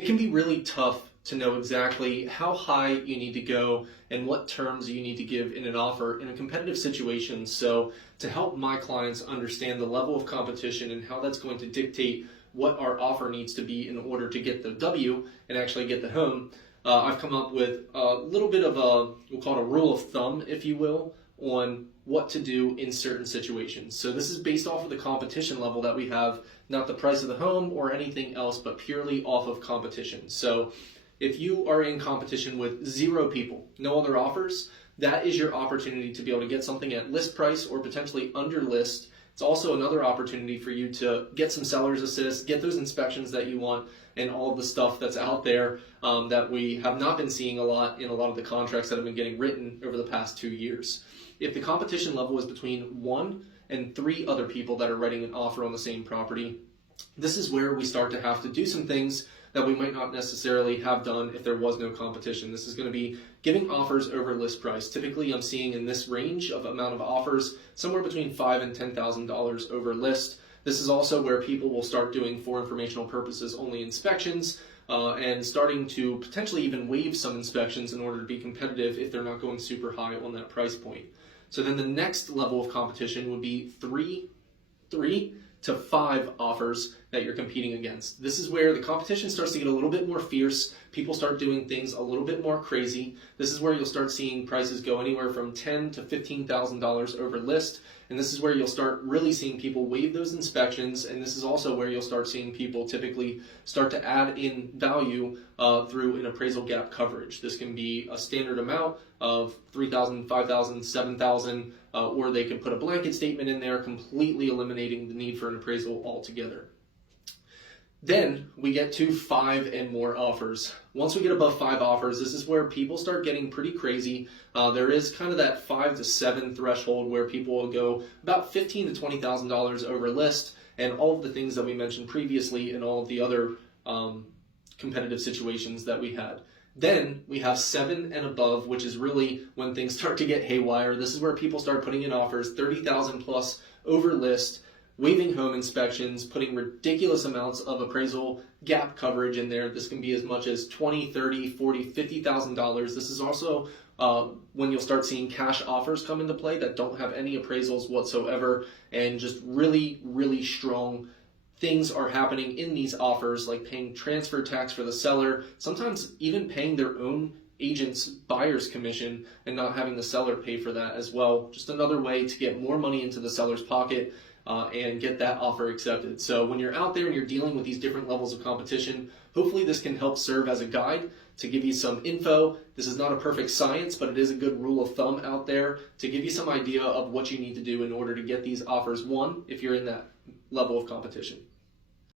It can be really tough to know exactly how high you need to go and what terms you need to give in an offer in a competitive situation. So to help my clients understand the level of competition and how that's going to dictate what our offer needs to be in order to get the W and actually get the home, I've come up with a little bit of a, we'll call it a rule of thumb, if you will, on what to do in certain situations. So this is based off of the competition level that we have, not the price of the home or anything else, but purely off of competition. So if you are in competition with 0 people, no other offers, that is your opportunity to be able to get something at list price or potentially under list. It's also another opportunity for you to get some seller's assist, get those inspections that you want, and all of the stuff that's out there that we have not been seeing a lot in a lot of the contracts that have been getting written over the past 2 years. If the competition level is between 1 and 3 other people that are writing an offer on the same property, this is where we start to have to do some things that we might not necessarily have done if there was no competition. This is going to be giving offers over list price. Typically, I'm seeing in this range of amount of offers somewhere between $5,000 and $10,000 over list. This is also where people will start doing, for informational purposes, only inspections and starting to potentially even waive some inspections in order to be competitive if they're not going super high on that price point. So then the next level of competition would be three to 5 offers that you're competing against. This is where the competition starts to get a little bit more fierce. People start doing things a little bit more crazy. This is where you'll start seeing prices go anywhere from $10,000 to $15,000 over list. And this is where you'll start really seeing people waive those inspections. And this is also where you'll start seeing people typically start to add in value through an appraisal gap coverage. This can be a standard amount of $3,000, $5,000, $7,000, or they can put a blanket statement in there, completely eliminating the need for an appraisal altogether. Then we get to 5 and more offers. Once we get above 5 offers, this is where people start getting pretty crazy. There is kind of that 5 to 7 threshold where people will go about $15,000 to $20,000 over list, and all of the things that we mentioned previously and all of the other competitive situations that we had. Then we have 7 and above, which is really when things start to get haywire. This is where people start putting in offers $30,000 plus over list, waiving home inspections, putting ridiculous amounts of appraisal gap coverage in there. This can be as much as $20,000, $30,000, $40,000, $50,000. This is also when you'll start seeing cash offers come into play that don't have any appraisals whatsoever, and just really, really strong things are happening in these offers, like paying transfer tax for the seller, sometimes even paying their own agent's buyer's commission and not having the seller pay for that as well. Just another way to get more money into the seller's pocket and get that offer accepted. So when you're out there and you're dealing with these different levels of competition, hopefully this can help serve as a guide to give you some info. This is not a perfect science, but it is a good rule of thumb out there to give you some idea of what you need to do in order to get these offers won if you're in that level of competition.